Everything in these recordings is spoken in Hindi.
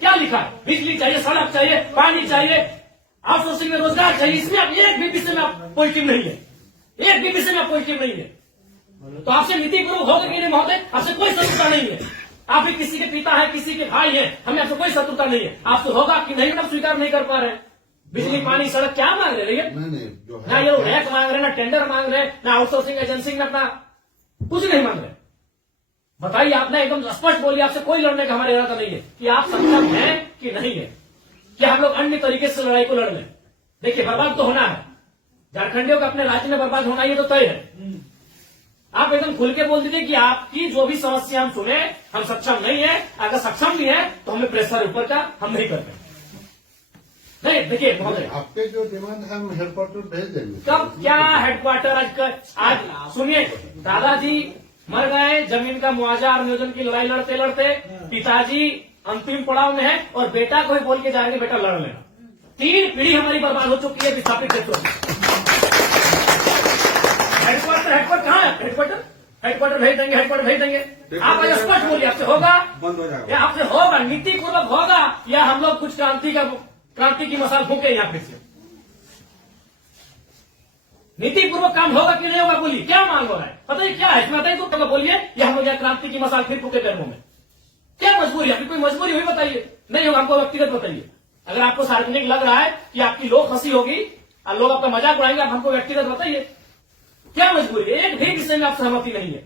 क्या लिखा है? बिजली चाहिए, सड़क चाहिए, पानी चाहिए, आउटसोर्सिंग में रोजगार चाहिए। इसमें आप एक भी विषय में आप पॉजिटिव नहीं है, एक भी विषय में आप पॉजिटिव नहीं है। तो आपसे नीतिपूर्वक होगा कि नहीं महोदय? आपसे कोई शत्रुता नहीं है। आप भी किसी के पिता है, किसी के भाई है, हमें आपसे कोई शत्रुता नहीं है। आपसे होगा कि नहीं, आप स्वीकार नहीं कर पा रहे हैं। बिजली, पानी, सड़क क्या मांग रहे हैं? ना ये रैक मांग रहे, ना टेंडर मांग रहे, ना आउटसोर्सिंग एजेंसी में अपना कुछ नहीं मांग रहे। बताइए, आपने एकदम स्पष्ट बोलिए, आपसे कोई लड़ने का हमारा इरादा नहीं है कि आप सक्षम हैं कि नहीं है, क्या हम लोग अन्य तरीके से लड़ाई को लड़ लें। देखिए, बर्बाद तो होना है, झारखंडियों का अपने राज्य में बर्बाद होना ये तो तय है। आप एकदम खुल के बोल दीजिए कि आपकी जो भी समस्या हम सुने, हम सक्षम नहीं है। अगर सक्षम भी है तो हमें प्रेशर ऊपर का हम नहीं करते। नहीं, देखिए महोदय, आपके जो डिमांड है हम हेडक्वार्टर भेज देंगे। कब क्या हेडक्वार्टर? आज सुनिए, दादाजी मर गए, जमीन का मुआवजा और नियोजन की लड़ाई लड़ते लड़ते पिताजी अंतिम पड़ाव में है और बेटा को ही बोल के जाएंगे बेटा लड़ लेना। 3 पीढ़ी हमारी बर्बाद हो चुकी है विस्थापित क्षेत्रों में। हेडक्वार्टर कहाँ है? हेडक्वार्टर भेज देंगे, हेडक्वार्टर भेज देंगे। आप आज स्पष्ट बोलिए, आपसे होगा, बंद हो जाएगा, या आपसे होगा नीतिपूर्वक होगा, या हम लोग कुछ क्रांति की मसाल फूके यहाँ पे से? नीतिपूर्वक काम होगा कि नहीं होगा? बोलिए, क्या मांग हो रहा है? बताइए क्या है इसमें, बताइए तो बोलिए। या हम लोग यहाँ क्रांति की मसाल फिर फूके कर्मों में? क्या मजबूरी? आपकी कोई मजबूरी हुई बताइए। नहीं होगा, हमको व्यक्तिगत बताइए। अगर आपको सार्वजनिक लग रहा है कि आपकी लोग हंसी होगी और लोग आपका मजाक उड़ाएंगे, आप हमको व्यक्तिगत बताइए, क्या मजबूरी है? एक भी विषय में आप सहमति नहीं है।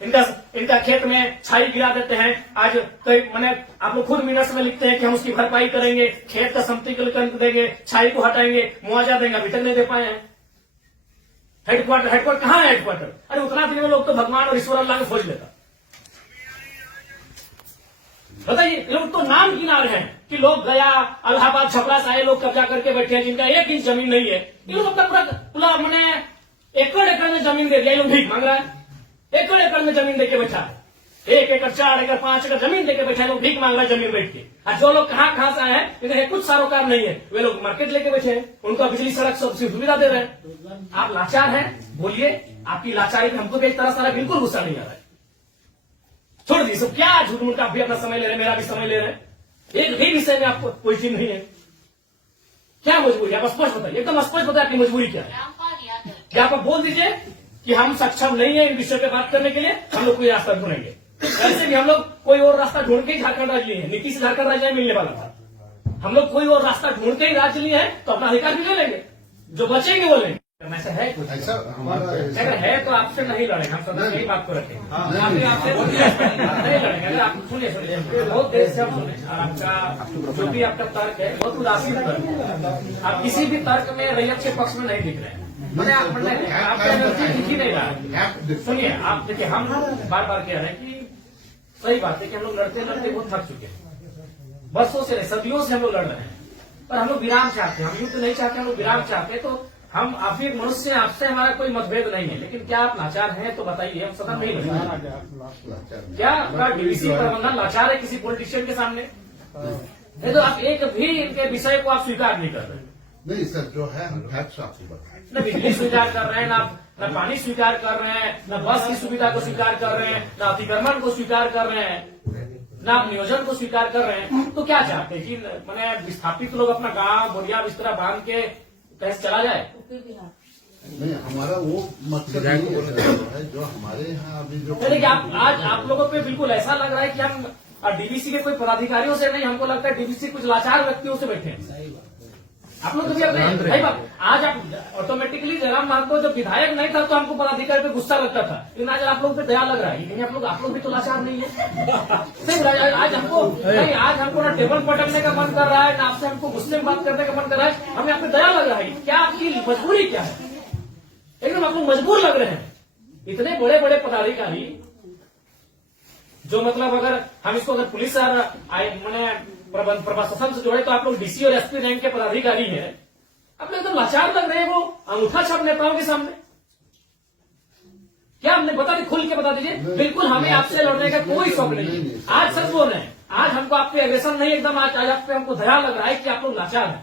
इनका खेत में छाई गिरा देते हैं। आज कई मैंने आप लोग खुद मिनट्स में लिखते हैं कि हम उसकी भरपाई करेंगे, खेत का समतलीकरण देंगे, छाई को हटाएंगे, मुआवजा देंगे, अभी तक नहीं दे पाए हैं। हेडक्वार्टर कहाँ है? हेडक्वार्टर अरे उतना दिन में लोग तो भगवान और ईश्वर अल्लाह को खोज लेता। बताइए, लोग तो नाम गिना रहे हैं कि लोग गया इलाहाबाद छपरा से आए लोग कब्जा करके बैठे हैं, जिनका 1 इंच जमीन नहीं है। ये लोग अपना पूरा मैंने एकड़ में जमीन दे दिया। ये लोग भीख मांग रहा है, एकड़ में जमीन देके बैठा है। 1 एकड़, 4 एकड़, 5 एकड़ जमीन देके बैठा है, लोग भीख मांग रहा है जमीन बैठ के। और जो लोग कहाँ से आए हैं, इन्हें कुछ सारोकार नहीं है, वे लोग मार्केट लेके बैठे हैं, उनको बिजली सड़क सब सुविधा दे रहे हैं। आप लाचार हैं, बोलिए। आपकी लाचारी में हमको एक तरह से बिल्कुल गुस्सा नहीं आ रहा है। छोड़ दीजिए सब, क्या झूठ मूठ आप भी अपना समय ले रहे हैं, मेरा भी समय ले रहे हैं। एक भी विषय में आपको कोई चीज नहीं है। क्या मजबूरी? आप स्पष्ट बताइए, एकदम स्पष्ट बताइए आपकी मजबूरी क्या है। क्या आप बोल दीजिए कि हम सक्षम नहीं है इन विषय पे बात करने के लिए, हम लोग कोई रास्ता ढूंढेंगे। ऐसे भी हम लोग कोई और रास्ता ढूंढ के ही झारखंड राज्य लिए हैं। नीतीश झारखंड राज्य मिलने वाला था। हम लोग कोई और रास्ता ढूंढ के ही राज्य लिए हैं, तो अपना अधिकार भी ले लेंगे, जो बचेंगे वो लेंगे। ऐसा है कुछ? ऐसा हमारा अगर है तो आपसे नहीं लड़ेंगे, हम सदन में ही बात को रखेंगे। आपसे नहीं लड़ेंगे। अगर आप सुनिए बहुत देर से आप सुने, और आपका जो भी आपका तर्क है बहुत उदासीन तर्क है। आप किसी भी तर्क में रैयत के पक्ष में नहीं दिख रहे हैं। मैंने आपका एनर्जी दिख ही नहीं रहा। सुनिए, आप देखिए, हम बार बार कह रहे हैं कि सही बात है कि हम लोग लड़ते लड़ते बहुत थक चुके हैं। बरसों से नहीं, सदियों से हम लोग लड़ रहे हैं, पर हम लोग विराम चाहते हैं। हम युद्ध नहीं चाहते, हम लोग विराम चाहते हैं। तो हम आप भी एक मनुष्य हैं, आपसे हमारा कोई मतभेद नहीं है, लेकिन क्या आप लाचार हैं तो बताइए, हम सदन नहीं लड़ेंगे। क्या आपका डीवीसी प्रबंधन लाचार है किसी पॉलिटिशियन के सामने? नहीं तो आप एक भी इनके विषय को आप स्वीकार नहीं कर रहे। नहीं सर, जो है हम फैक्ट्स आपसे बताएं। न बिजली स्वीकार कर रहे हैं, न पानी स्वीकार कर रहे हैं, न बस की सुविधा को स्वीकार कर रहे हैं, न अतिक्रमण को स्वीकार कर रहे हैं, न आप नियोजन को स्वीकार कर रहे हैं। तो क्या चाहते हैं कि मैंने विस्थापित लोग अपना गांव बोरिया बिस्तरा बांध के कैसे चला जाए? नहीं, हमारा वो मकसद नहीं है जो हमारे यहाँ अभी जो आज आप लोगों पे बिल्कुल ऐसा लग रहा है कि हम डीवीसी के कोई पदाधिकारियों से नहीं, हमको लगता है डीवीसी कुछ लाचार व्यक्तियों से बैठे हैं। आप लोग कभी अपने भाई बात, आज आप ऑटोमेटिकली जयराम महतो जब विधायक नहीं था तो हमको पदाधिकारी पे गुस्सा लगता था, लेकिन आज आप लोग पे दया लग रहा है। लेकिन आप लोग भी तो लाचार नहीं है। आज हमको नहीं, आज हमको ना टेबल पटकने का मन कर रहा है, ना आपसे हमको गुस्से में बात करने का मन कर रहा है। हमें आप पे दया लग रहा है। क्या आपकी मजबूरी क्या है? एकदम आप लोग मजबूर लग रहे हैं। इतने बड़े बड़े पदाधिकारी जो मतलब अगर हम इसको अगर पुलिस मैंने प्रशासन से जोड़े तो आप लोग डीसी और एसपी रैंक के पदाधिकारी हैं। आप लोग एकदम लाचार लग रहे हैं वो अंगूठा छाप नेताओं के सामने। क्या हमने बता दी, खुल के बता दीजिए। बिल्कुल हमें आपसे लड़ने का कोई शौक नहीं है। आज सच बोल रहे हैं, आज हमको आप पे एग्रेशन नहीं, एकदम आज आप पे हमको दया लग रहा है कि आप लोग लाचार हैं।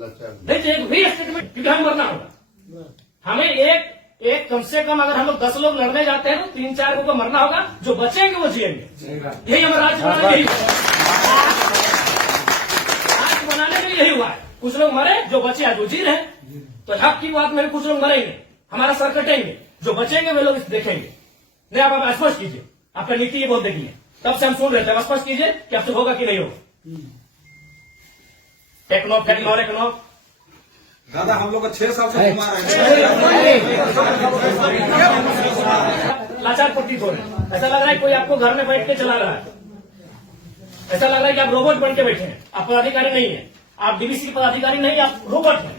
नहीं तो एक भी स्टेटमेंट, क्योंकि हम मरना होगा। हमें एक कम से कम अगर हम लोग 10 लोग लड़ने जाते हैं तो 3-4 को मरना होगा, जो बचेंगे वो जिएंगे। यही हमारा राजनीति। यही हुआ है, कुछ लोग मरे, जो बचे आज वो जी रहे। तो हक की बात में कुछ लोग मरेंगे, हमारा सर कटेंगे, जो बचेंगे वे लोग इस देखेंगे। नहीं, आप स्पष्ट कीजिए, आपका नीति ये बहुत देखी है, तब से हम सुन रहे थे। स्पष्ट कीजिए कि आपसे होगा कि नहीं होगा। टेक्नो फेक्नो दादा हम लोग 6 साल से घुमा रहे लाचार प्रतीत हो रहे हैं। ऐसा लग रहा है कोई आपको घर में बैठ के चला रहा है, ऐसा लग रहा है कि आप रोबोट बन के बैठे हैं। आप पदाधिकारी नहीं है, आप डीवीसी के पदाधिकारी नहीं, आप रोबोट हैं।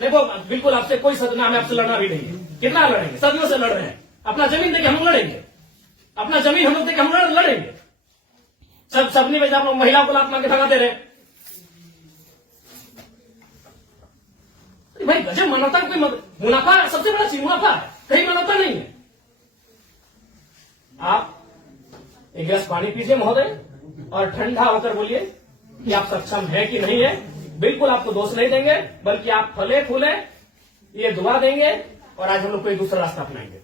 देखो बिल्कुल आपसे कोई सदना, हमें आपसे लड़ना भी नहीं है। कितना लड़ेंगे, सदियों से लड़ रहे हैं। अपना जमीन देके हम लड़ेंगे, अपना जमीन हम लोग देके हम लड़ेंगे। सबने में आप लोग महिलाओं को लात मार के भगा दे रहे हैं। भाई गजब, मानवता का कोई मुनाफा सबसे बड़ा चीज मुनाफा है, कहीं मानवता नहीं है। आप एक गिलास पानी पीजिए महोदय, और ठंडा होकर बोलिए कि आप सक्षम है कि नहीं है। बिल्कुल आपको दोष नहीं देंगे, बल्कि आप फले फूले ये दुआ देंगे, और आज हम लोग कोई दूसरा रास्ता अपनाएंगे।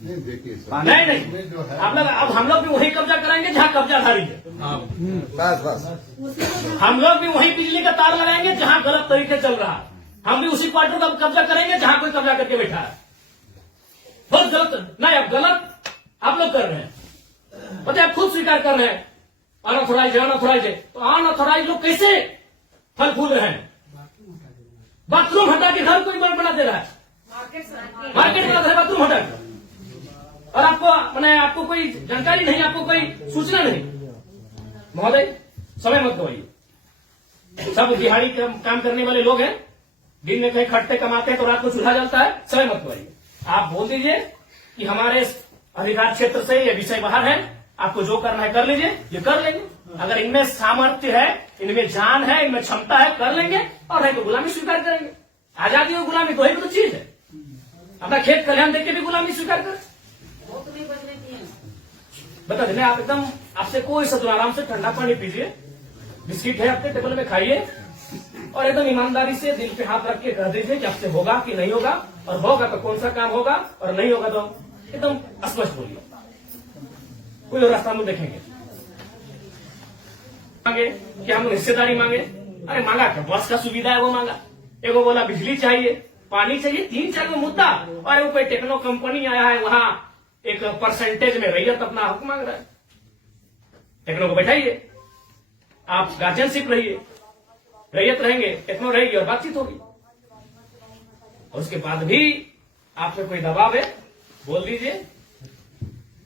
नहीं देखिए सर, नहीं जो है आप लोग, अब हम लोग भी वही कब्जा कराएंगे जहां कब्जाधारी है। हम लोग भी वही बिजली का तार लगाएंगे जहां गलत तरीके चल रहा है। हम भी उसी क्वार्टर का कब्जा करेंगे जहां कोई कब्जा करके बैठा है। बहुत गलत, नहीं अब गलत आप लोग कर रहे हैं, पता है, आप खुद स्वीकार कर रहे हैं। अनऑथोराइज है, तो अनऑथोराइज लोग कैसे फल फूल रहे हैं? बाथरूम हटा के घर कोई बना दे रहा है, मार्केट बना दे रहा है बाथरूम हटा के, और आपको कोई जानकारी नहीं, आपको कोई सूचना नहीं। महोदय समय मत गवाइए, सब दिहाड़ी काम करने वाले लोग हैं, दिन में कहीं खटते कमाते हैं तो रात को चूल्हा जलता है। समय मत गवाइए, आप बोल दीजिए कि हमारे अधिकार क्षेत्र से ये विषय बाहर है, आपको जो करना है कर लीजिए, ये कर लेंगे। अगर इनमें सामर्थ्य है, इनमें जान है, इनमें क्षमता है, कर लेंगे, और नहीं तो गुलामी स्वीकार करेंगे। आजादी और गुलामी दो ही तो चीज है। अपना खेत खलिहान देख के भी गुलामी स्वीकार करें, बता देने। आप एकदम, आपसे कोई सदुआ, आराम से ठंडा पानी पीजिए, बिस्किट है आपके टेबल में खाइए, और एकदम ईमानदारी से दिल पे हाथ रख के कह दीजिए कि आपसे होगा कि नहीं होगा, और होगा तो कौन सा काम होगा, और नहीं होगा तो एकदम स्पष्ट बोलिए। कोई और रास्ता हम देखेंगे। मांगे कि हम हिस्सेदारी मांगे, अरे मांगा क्या, बस का सुविधा है वो मांगा। एगो बोला बिजली चाहिए, पानी चाहिए, 3-4 मुद्दा, और वो कोई टेक्नो कंपनी आया है, वहां एक परसेंटेज में रैयत अपना हक मांग रहा है। टेक्नो को बैठाइए, आप गार्जियनशिप रहिए, रैयत रहेंगे, टेक्नो रहेगी, और बातचीत होगी। और उसके बाद भी आप पे कोई दबाव है, बोल दीजिए,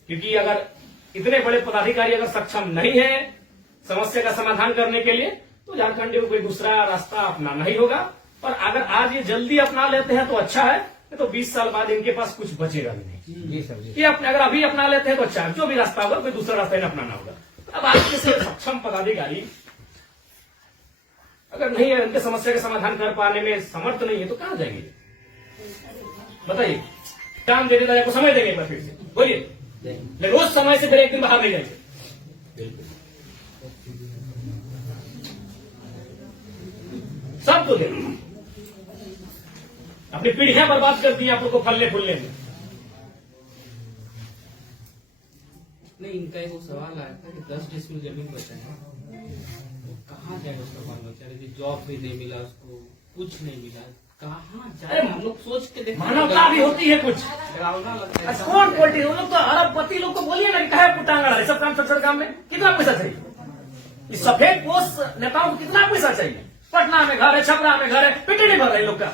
क्योंकि अगर इतने बड़े पदाधिकारी अगर सक्षम नहीं है समस्या का समाधान करने के लिए, तो झारखंड को कोई दूसरा रास्ता अपनाना ही होगा। और अगर आज ये जल्दी अपना लेते हैं तो अच्छा है, तो 20 साल बाद इनके पास कुछ बचेगा भी नहीं। ये अगर अभी अपना लेते हैं तो अच्छा है, जो भी रास्ता होगा कोई दूसरा रास्ता इन्हें अपनाना होगा। अब आज जैसे सक्षम पदाधिकारी अगर नहीं है, इनके समस्या का समाधान कर पाने में समर्थ नहीं है, तो कहां जाएंगे बताइए? काम दे देता है, आपको समय देंगे एक बार फिर से, बोलिए। रोज समय से फिर एक दिन बाहर नहीं जाएंगे। सब तो देंगे, अपनी पीढ़ियां बर्बाद कर दी आप लोग को फलने फूलने में। नहीं, इनका एक सवाल आया था कि 10 डिसमिल जमीन बचा है, वो कहाँ जाएगा उसका बाल बच्चा? जॉब भी नहीं मिला उसको, कुछ नहीं मिला, कहाँ जाए? हम लोग सोच के देखो, मानवता भी होती है कुछ। कौन क्वालिटी, वो लोग तो अरबपति लोग को बोलिए ना कि कहे कुटांगड़ा है, सब काम संसद काम में कितना पैसा चाहिए? इस सफेद पोस्ट नेताओं को कितना पैसा चाहिए? पटना में घर है, छपरा में घर है, पेट नहीं भर रहा है लोग का।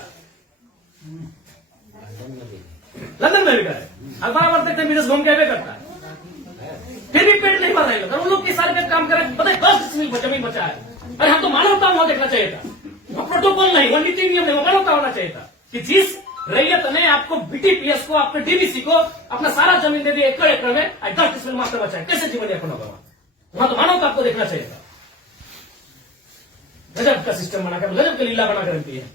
लंदन में भी घर है, अखबार पढ़ते थे, विदेश घूम के करता है, फिर भी पेट नहीं भर रहे लोग। उन लोग की सारे काम करें, पता है 10 डिसमिल जमीन बचा है। अरे हम तो मानवता वहां देखना चाहिए था, वो प्रोटोकॉल नहीं, वो नीति नियम नहीं, वो मानवता होना चाहिए था कि जिस रैयत ने आपको बीटीपीएस को, आपके डीवीसी को अपना सारा जमीन दे दिया एकड़ एकड़ में, 10 डिसमिल मास्टर बचा है, कैसे जीवन यापन होगा? वहां तो मानवता आपको देखना चाहिए था। गजब का सिस्टम बनाकर, गजब का लीला बनाकर रखती है।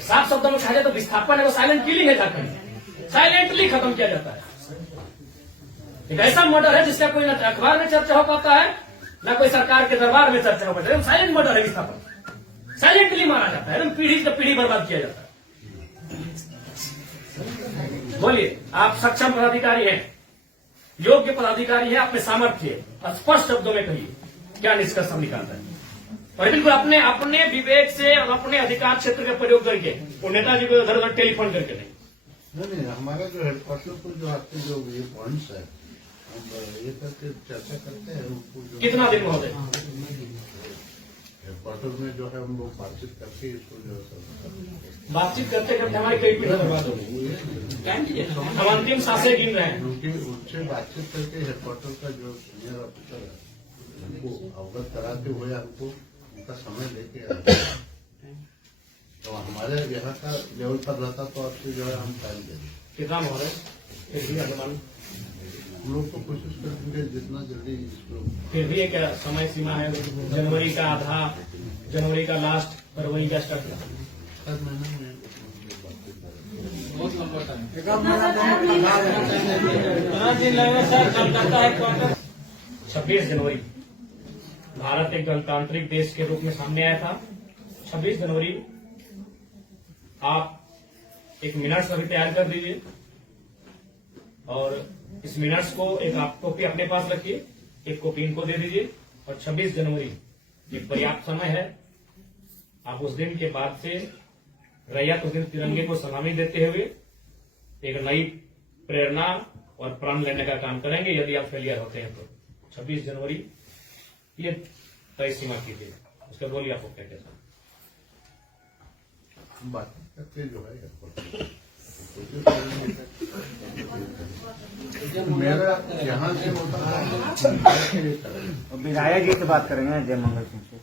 साफ शब्दों में कहा जाए तो विस्थापन है, वो साइलेंट किलिंग है झारखंड, साइलेंटली खत्म किया जाता है। एक ऐसा मर्डर है जिसका कोई न अखबार में चर्चा हो पाता है, न कोई सरकार के दरबार में चर्चा हो पाता है। साइलेंट मर्डर है विस्थापन, साइलेंटली मारा जाता है, एकदम पीढ़ी से पीढ़ी बर्बाद किया जाता है। बोलिए, आप सक्षम पदाधिकारी हैं, योग्य पदाधिकारी हैं, आप में सामर्थ्य है, स्पष्ट शब्दों में कहिए क्या निष्कर्ष हम निकालते हैं? और बिल्कुल अपने अपने विवेक से और अपने अधिकार क्षेत्र का प्रयोग करके वो नेताजी को इधर उधर टेलीफोन करके नहीं। हमारा जो हेडक्वार्टर पर जो आपके जो ये पॉइंट्स है हम ये करके चर्चा करते हैं उनको जो कितना दिन महोदय? हेडक्वार्टर में जो है हम लोग बातचीत करके इसको जो है बातचीत करते करते हमारी कई पीढ़ी बर्बाद हो गई। हम अंतिम सांसें गिन रहे हैं। उनकी उनसे बातचीत करके हेडक्वार्टर का जो सीनियर ऑफिसर है उनको अवगत कराते हुए हमको उनका समय लेके आते हैं। तो हमारे यहाँ का लेवल पर रहता तो आपसे जो है हम टाइम दे दें। कितना महोदय? फिर भी अनुमान, हम लोग तो कोशिश करेंगे जितना जल्दी इसको। फिर भी एक समय सीमा है, जनवरी का आधा, जनवरी का लास्ट, फरवरी का स्टार्ट। हर महीने में बातचीत करेंगे। बहुत लंबा टाइम। 26 जनवरी भारत एक गणतांत्रिक देश के रूप में सामने आया था। 26 जनवरी आप एक मिनट्स अभी तैयार कर दीजिए और इस मिनट्स को एक आप कॉपी अपने पास रखिए, एक कॉपी इनको दे दीजिए। और 26 जनवरी एक पर्याप्त समय है। आप उस दिन के बाद से रैयत उस दिन तिरंगे को सलामी देते हुए एक नई प्रेरणा और प्राण लेने का काम करेंगे। यदि आप फेलियर होते हैं तो 26 जनवरी ये तय सीमा कीजिए। उसके बोलिए आपको क्या कैसा हम बातचीत करके जो है कोशिश करेंगे। मेरा यहाँ से होता है विधायक जी से बात करेंगे जय मंगल सिंह से।